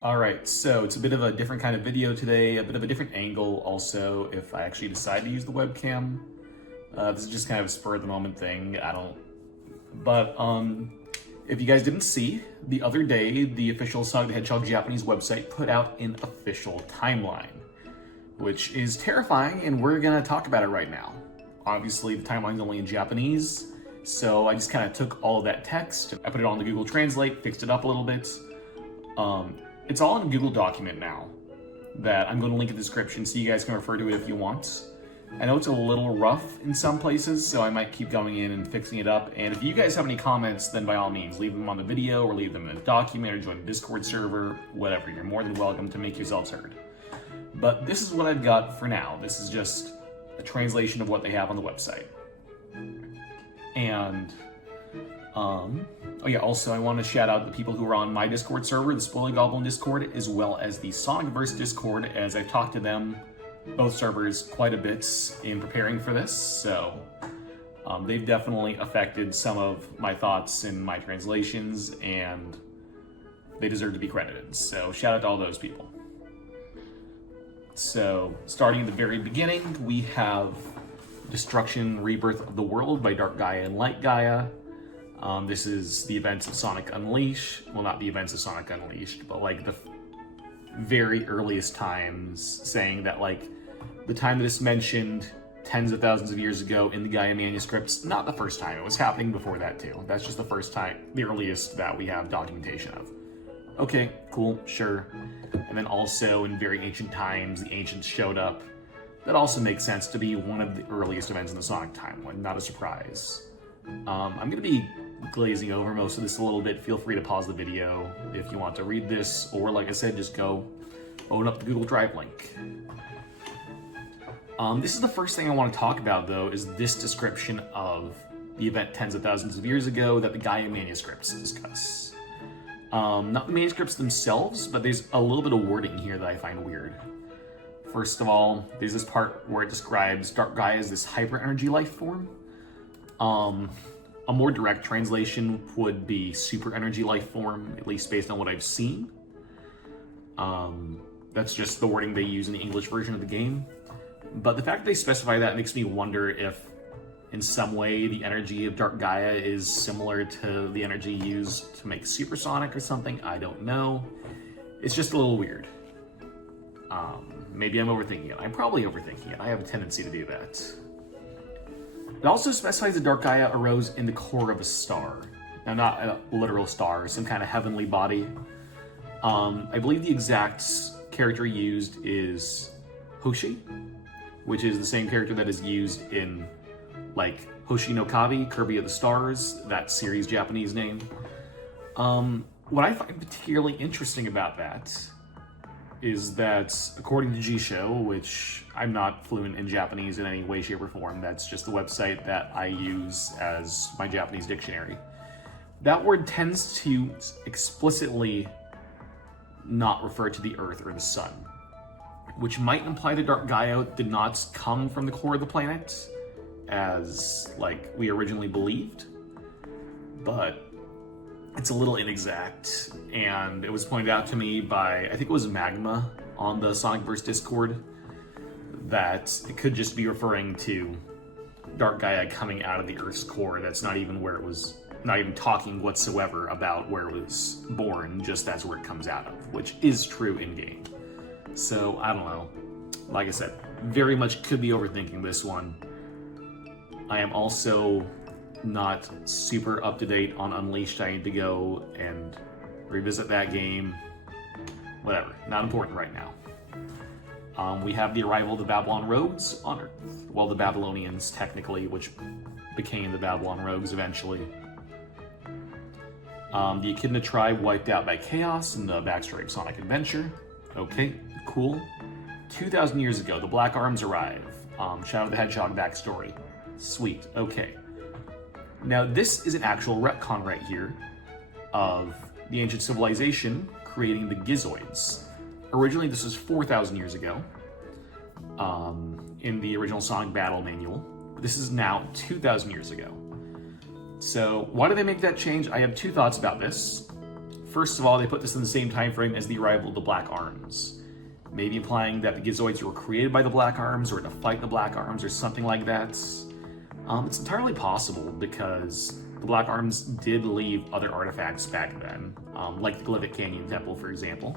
Alright, so it's a bit of a different kind of video today, a bit of a different angle also if I actually decide to use the webcam. This is just kind of a spur of the moment thing, But, if you guys didn't see, the other day, the official Sonic the Hedgehog Japanese website put out an official timeline, which is terrifying, and we're gonna talk about it right now. Obviously, the timeline's only in Japanese, so I just kind of took all of that text, I put it on the Google Translate, fixed it up a little bit. It's all in a Google document now that I'm going to link in the description so you guys can refer to it if you want. I know it's a little rough in some places, so I might keep going in and fixing it up. And if you guys have any comments, then by all means, leave them on the video or leave them in a document or join the Discord server, whatever. You're more than welcome to make yourselves heard. But this is what I've got for now. This is just a translation of what they have on the website. And oh yeah, also I want to shout out the people who are on my Discord server, the Spoiler Goblin Discord, as well as the Sonicverse Discord, as I've talked to them, both servers, quite a bit in preparing for this, so they've definitely affected some of my thoughts and my translations, and they deserve to be credited, so shout out to all those people. So, starting at the very beginning, we have Destruction, Rebirth of the World by Dark Gaia and Light Gaia. This is the events of Sonic Unleashed. Well, not the events of Sonic Unleashed, but like the very earliest times, saying that like the time that it's mentioned tens of thousands of years ago in the Gaia manuscripts, not the first time, it was happening before that too. That's just the first time, the earliest that we have documentation of. Okay, cool, sure. And then also in very ancient times, the ancients showed up. That also makes sense to be one of the earliest events in the Sonic timeline, not a surprise. I'm going to be glazing over most of this a little bit. Feel free to pause the video if you want to read this, or like I said, just go open up the Google Drive link. This is the first thing I want to talk about, though, is this description of the event tens of thousands of years ago that the Gaia manuscripts discuss. Not the manuscripts themselves, but there's a little bit of wording here that I find weird. First of all, there's this part where it describes Dark Gaia as this hyper energy life form. A more direct translation would be super energy life form, at least based on what I've seen. That's just the wording they use in the English version of the game. But the fact that they specify that makes me wonder if, in some way, the energy of Dark Gaia is similar to the energy used to make Supersonic or something. I don't know. It's just a little weird. Maybe I'm overthinking it. I'm probably overthinking it. I have a tendency to do that. It also specifies that Dark Gaia arose in the core of a star. Now, not a literal star, some kind of heavenly body. I believe the exact character used is Hoshi, which is the same character that is used in, like, Hoshi no Kabi, Kirby of the Stars, that series' Japanese name. What I find particularly interesting about that is that, according to Jisho, which I'm not fluent in Japanese in any way, shape, or form, that's just the website that I use as my Japanese dictionary, that word tends to explicitly not refer to the Earth or the Sun, which might imply that Dark Gaia did not come from the core of the planet, as, like, we originally believed, but it's a little inexact, and it was pointed out to me by, I think it was Magma on the Sonicverse Discord, that it could just be referring to Dark Gaia coming out of the Earth's core. That's not even where it was, not even talking whatsoever about where it was born, just that's where it comes out of, which is true in-game. So, I don't know. Like I said, very much could be overthinking this one. I am also not super up to date on Unleashed. I need to go and revisit that game. Whatever, not important right now. We have the arrival of the Babylon Rogues on Earth. Well, the Babylonians, technically, which became the Babylon Rogues eventually. The Echidna tribe wiped out by chaos in the backstory of Sonic Adventure. Okay, cool. 2,000 years ago, the Black Arms arrive. Shadow the Hedgehog backstory. Sweet, okay. Now, this is an actual retcon right here of the ancient civilization creating the Gizoids. Originally, this was 4,000 years ago in the original Sonic Battle Manual. This is now 2,000 years ago. So, why did they make that change? I have two thoughts about this. First of all, they put this in the same time frame as the arrival of the Black Arms. Maybe implying that the Gizoids were created by the Black Arms or to fight the Black Arms or something like that. It's entirely possible because the Black Arms did leave other artifacts back then, like the Glyphic Canyon Temple, for example.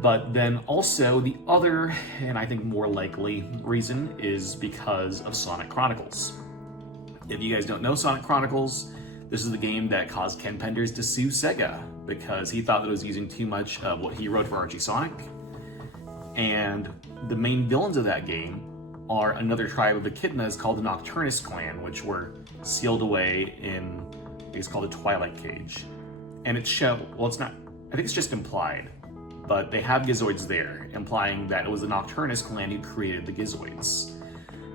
But then also the other, and I think more likely, reason is because of Sonic Chronicles. If you guys don't know Sonic Chronicles, this is the game that caused Ken Penders to sue Sega because he thought that it was using too much of what he wrote for Archie Sonic. And the main villains of that game are another tribe of echidnas called the Nocturnus clan, which were sealed away in, I think it's called the Twilight Cage. And it's well, it's not, I think it's just implied, but they have Gizoids there, implying that it was the Nocturnus clan who created the Gizoids.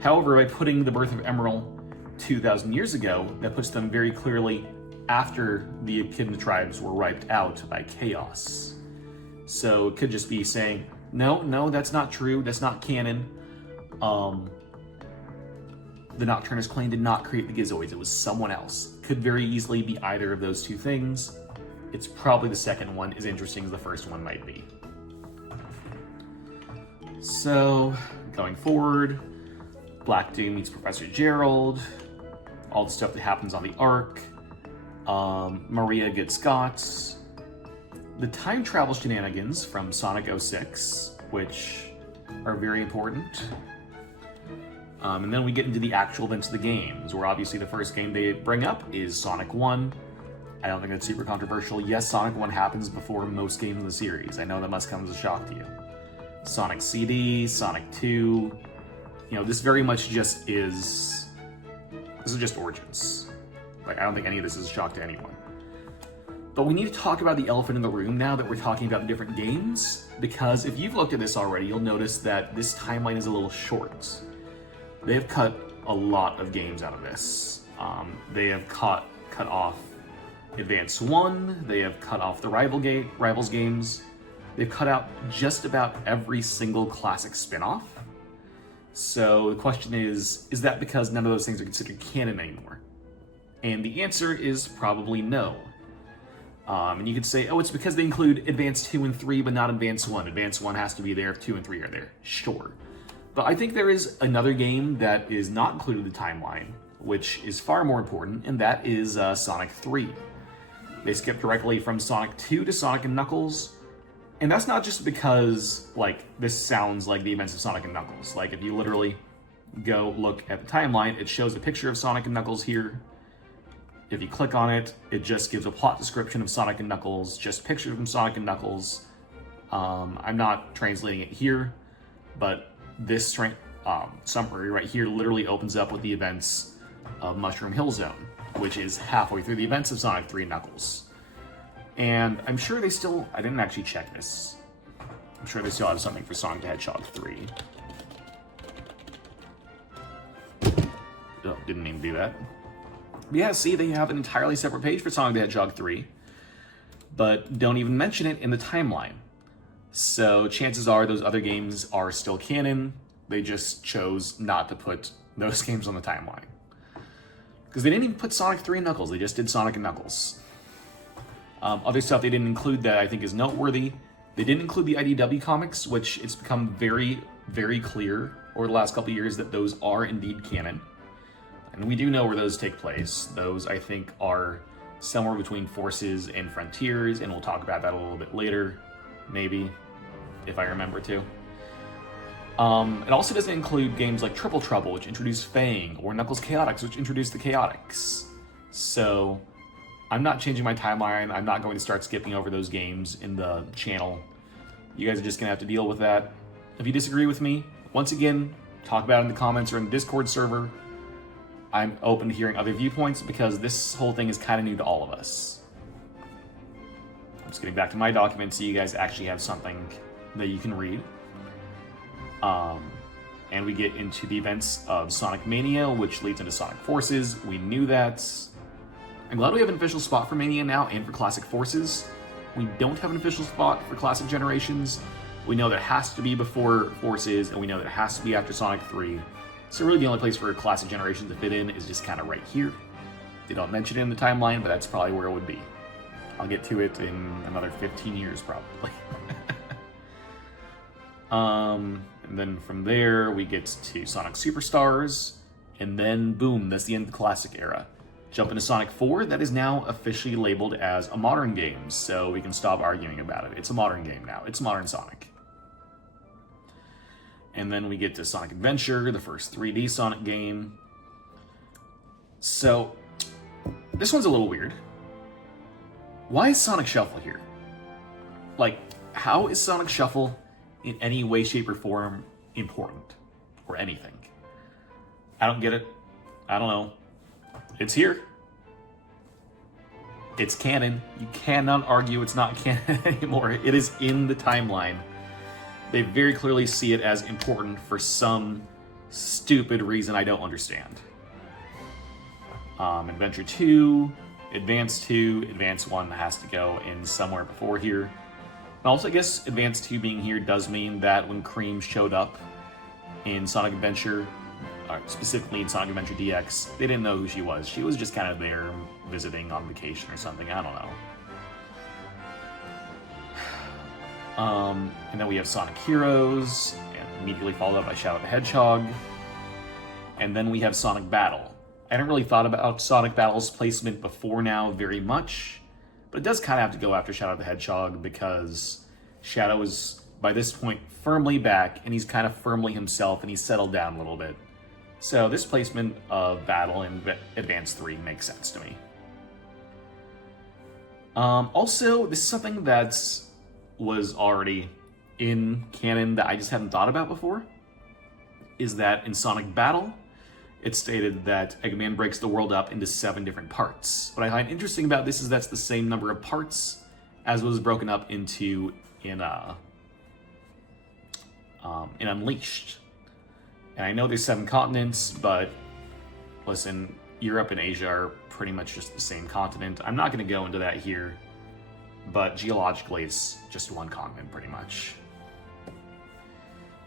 However, by putting the birth of Emerald 2,000 years ago, that puts them very clearly after the echidna tribes were wiped out by chaos. So it could just be saying, no, that's not true, that's not canon. The Nocturnus clan did not create the Gizoids, it was someone else. Could very easily be either of those two things. It's probably the second one, as interesting as the first one might be. So, going forward, Black Doom meets Professor Gerald, all the stuff that happens on the Ark, Maria gets got, the time travel shenanigans from Sonic 06, which are very important. And then we get into the actual events of the games, where obviously the first game they bring up is Sonic 1. I don't think that's super controversial. Yes, Sonic 1 happens before most games in the series. I know that must come as a shock to you. Sonic CD, Sonic 2, this very much just is... This is just Origins. Like, I don't think any of this is a shock to anyone. But we need to talk about the elephant in the room now that we're talking about the different games, because if you've looked at this already, you'll notice that this timeline is a little short. They have cut a lot of games out of this. They have cut off Advance 1, they have cut off the Rivals games, they've cut out just about every single classic spin-off. So the question is that because none of those things are considered canon anymore? And the answer is probably no. And you could say, oh, it's because they include Advance 2 and 3, but not Advance 1. Advance 1 has to be there if 2 and 3 are there. Sure. But I think there is another game that is not included in the timeline, which is far more important, and that is Sonic 3. They skipped directly from Sonic 2 to Sonic and Knuckles, and that's not just because, this sounds like the events of Sonic and Knuckles. If you literally go look at the timeline, it shows a picture of Sonic and Knuckles here. If you click on it, it just gives a plot description of Sonic and Knuckles, just pictures from Sonic and Knuckles. I'm not translating it here, but this summary right here literally opens up with the events of Mushroom Hill Zone, which is halfway through the events of Sonic 3 and Knuckles. And I'm sure they still, I didn't actually check this. I'm sure they still have something for Sonic the Hedgehog 3. Oh, didn't mean to do that. But yeah, see, they have an entirely separate page for Sonic the Hedgehog 3, but don't even mention it in the timeline. So chances are those other games are still canon. They just chose not to put those games on the timeline. Because they didn't even put Sonic 3 and Knuckles, they just did Sonic and Knuckles. Other stuff they didn't include that I think is noteworthy. They didn't include the IDW comics, which it's become very, very clear over the last couple of years that those are indeed canon. And we do know where those take place. Those, I think, are somewhere between Forces and Frontiers, and we'll talk about that a little bit later, maybe, if I remember to. It also doesn't include games like Triple Trouble, which introduced Fang, or Knuckles Chaotix, which introduced the Chaotix. So, I'm not changing my timeline. I'm not going to start skipping over those games in the channel. You guys are just going to have to deal with that. If you disagree with me, once again, talk about it in the comments or in the Discord server. I'm open to hearing other viewpoints because this whole thing is kind of new to all of us. I'm just getting back to my document so you guys actually have something that you can read. And we get into the events of Sonic Mania, which leads into Sonic Forces. We knew that. I'm glad we have an official spot for Mania now and for Classic Forces. We don't have an official spot for Classic Generations. We know that it has to be before Forces, and we know that it has to be after Sonic 3. So really the only place for Classic Generations to fit in is just kind of right here. They don't mention it in the timeline, but that's probably where it would be. I'll get to it in another 15 years, probably. And then from there, we get to Sonic Superstars, and then boom, that's the end of the classic era. Jump into Sonic 4, that is now officially labeled as a modern game, so we can stop arguing about it. It's a modern game now. It's modern Sonic. And then we get to Sonic Adventure, the first 3D Sonic game. So, this one's a little weird. Why is Sonic Shuffle here? Like, how is Sonic Shuffle in any way, shape, or form important? Or anything? I don't get it. I don't know. It's here. It's canon. You cannot argue it's not canon anymore. It is in the timeline. They very clearly see it as important for some stupid reason I don't understand. Adventure 2, Advance 2, Advance 1 has to go in somewhere before here. And also, I guess Advance 2 being here does mean that when Cream showed up in Sonic Adventure, specifically in Sonic Adventure DX, they didn't know who she was. She was just kind of there visiting on vacation or something. I don't know. And then we have Sonic Heroes, and immediately followed up by Shadow the Hedgehog. And then we have Sonic Battle. I hadn't really thought about Sonic Battle's placement before now very much, but it does kind of have to go after Shadow the Hedgehog because Shadow is, by this point, firmly back, and he's kind of firmly himself, and he's settled down a little bit. So this placement of Battle in Advance 3 makes sense to me. Also, this is something that was already in canon that I just hadn't thought about before, is that in Sonic Battle, it's stated that Eggman breaks the world up into 7 different parts. What I find interesting about this is that's the same number of parts as was broken up into in Unleashed. And I know there's 7 continents, but listen, Europe and Asia are pretty much just the same continent. I'm not going to go into that here, but geologically it's just one continent pretty much.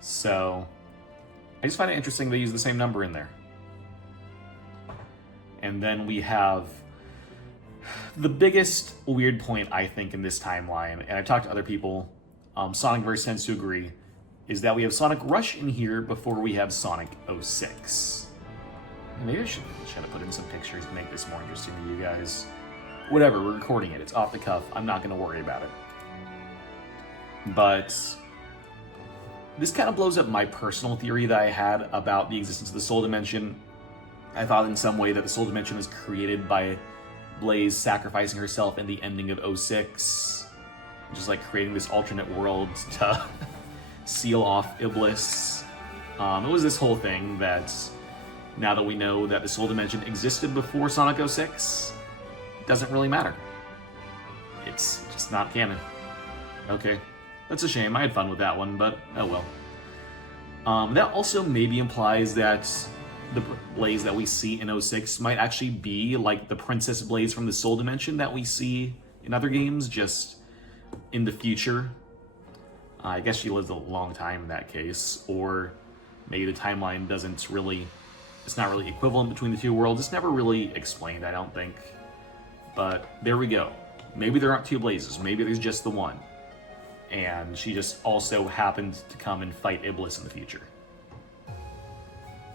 So I just find it interesting they use the same number in there. And then we have the biggest weird point, I think, in this timeline, and I've talked to other people, Sonicverse tends to agree, is that we have Sonic Rush in here before we have Sonic 06. Maybe I should have put in some pictures to make this more interesting to you guys. Whatever, we're recording it. It's off the cuff. I'm not going to worry about it. But this kind of blows up my personal theory that I had about the existence of the Soul Dimension. I thought in some way that the Soul Dimension was created by Blaze sacrificing herself in the ending of 06. Just like creating this alternate world to seal off Iblis. It was this whole thing that now that we know that the Soul Dimension existed before Sonic 06, it doesn't really matter. It's just not canon. Okay, that's a shame. I had fun with that one, but oh well. That also maybe implies that the Blaze that we see in 06 might actually be like the Princess Blaze from the Soul Dimension that we see in other games, just in the future. I guess she lived a long time in that case, or maybe the timeline doesn't really, it's not really equivalent between the two worlds. It's never really explained, I don't think. But there we go. Maybe there aren't 2 Blazes, maybe there's just the one. And she just also happened to come and fight Iblis in the future.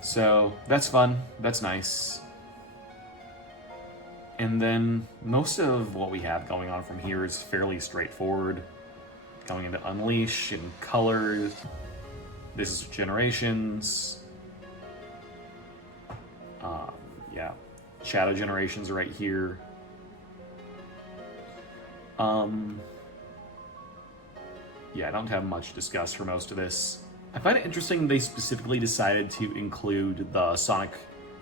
So that's fun, that's nice. And then most of what we have going on from here is fairly straightforward. Going into Unleash and Colors. This is Generations. Yeah, Shadow Generations are right here. Yeah, I don't have much to discuss for most of this. I find it interesting they specifically decided to include the Sonic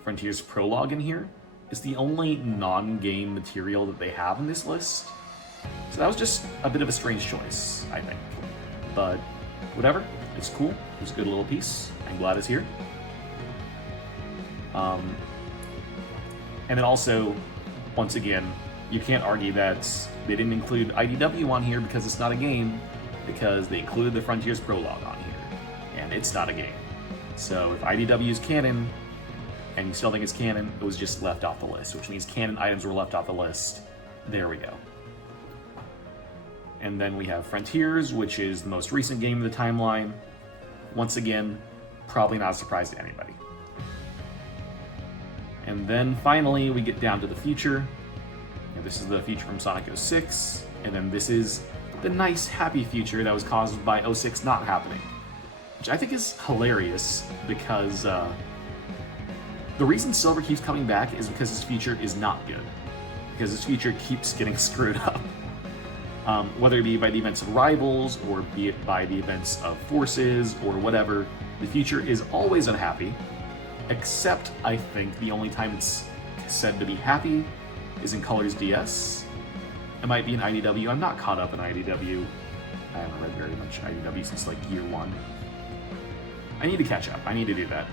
Frontiers prologue in here. It's the only non-game material that they have in this list. So that was just a bit of a strange choice, I think. But whatever, it's cool. It was a good little piece. I'm glad it's here. And then also, once again, you can't argue that they didn't include IDW on here because it's not a game, because they included the Frontiers prologue on here, and it's not a game. So if IDW is canon, and you still think it's canon, it was just left off the list, which means canon items were left off the list. There we go. And then we have Frontiers, which is the most recent game of the timeline. Once again, probably not a surprise to anybody. And then finally, we get down to the future. And this is the future from Sonic 06. And then this is the nice, happy future that was caused by 06 not happening. Which I think is hilarious, because the reason Silver keeps coming back is because his future is not good. Because his future keeps getting screwed up. Whether it be by the events of rivals, or be it by the events of forces, or whatever, the future is always unhappy, except I think the only time it's said to be happy is in Colors DS. It might be in IDW. I'm not caught up in IDW. I haven't read very much IDW since like year one. I need to catch up. I need to do that.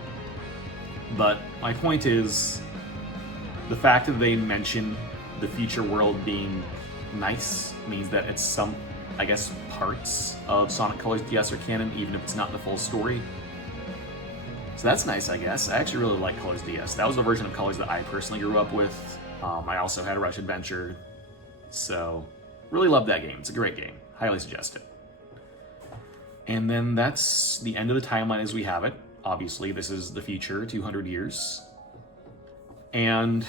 But my point is, the fact that they mention the future world being nice means that it's some, I guess, parts of Sonic Colors DS are canon, even if it's not the full story. So that's nice, I guess. I actually really like Colors DS. That was the version of Colors that I personally grew up with. I also had Rush Adventure, so really love that game. It's a great game. Highly suggest it. And then that's the end of the timeline as we have it. Obviously, this is the future, 200 years. And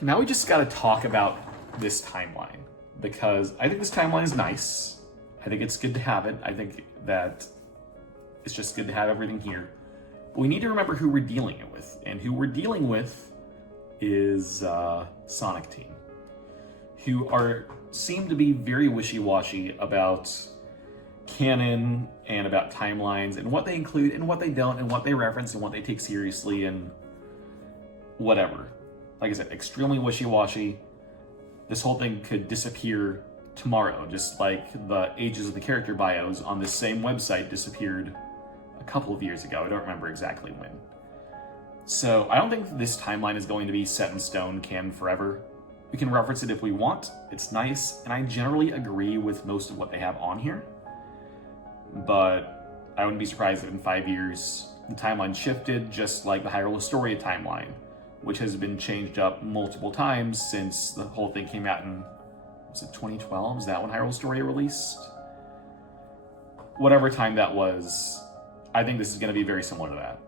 now we just got to talk about this timeline, because I think this timeline is nice. I think it's good to have it. I think that it's just good to have everything here. But we need to remember who we're dealing it with, and who we're dealing with is Sonic Team, who seem to be very wishy-washy about canon and about timelines and what they include and what they don't and what they reference and what they take seriously and whatever. Like I said, extremely wishy-washy. This whole thing could disappear tomorrow, just like the ages of the character bios on this same website disappeared a couple of years ago. I don't remember exactly when. So I don't think this timeline is going to be set in stone, canon forever. We can reference it if we want. It's nice, and I generally agree with most of what they have on here. But I wouldn't be surprised if in 5 years the timeline shifted, just like the Hyrule Historia timeline, which has been changed up multiple times since the whole thing came out in, was it 2012? Is that when Hyrule Historia released? Whatever time that was, I think this is going to be very similar to that.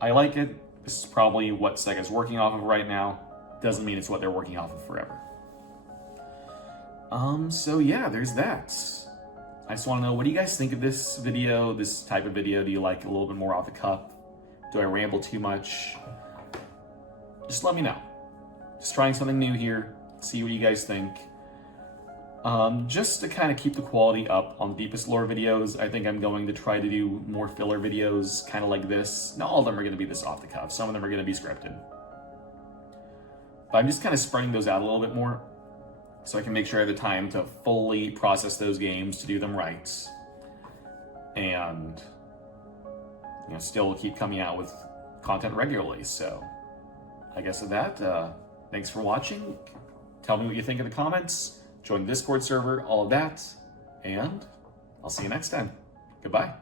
I like it. This is probably what Sega's working off of right now. Doesn't mean it's what they're working off of forever. So yeah, there's that. I just want to know, what do you guys think of this video, this type of video? Do you like a little bit more off the cuff? Do I ramble too much? Just let me know. Just trying something new here. See what you guys think. Just to kind of keep the quality up on the Deepest Lore videos, I think I'm going to try to do more filler videos, kind of like this. Not all of them are going to be this off the cuff. Some of them are going to be scripted. But I'm just kind of spreading those out a little bit more, so I can make sure I have the time to fully process those games, to do them right. And, you know, still keep coming out with content regularly. So I guess with that, thanks for watching. Tell me what you think in the comments. Join the Discord server, all of that. And I'll see you next time. Goodbye.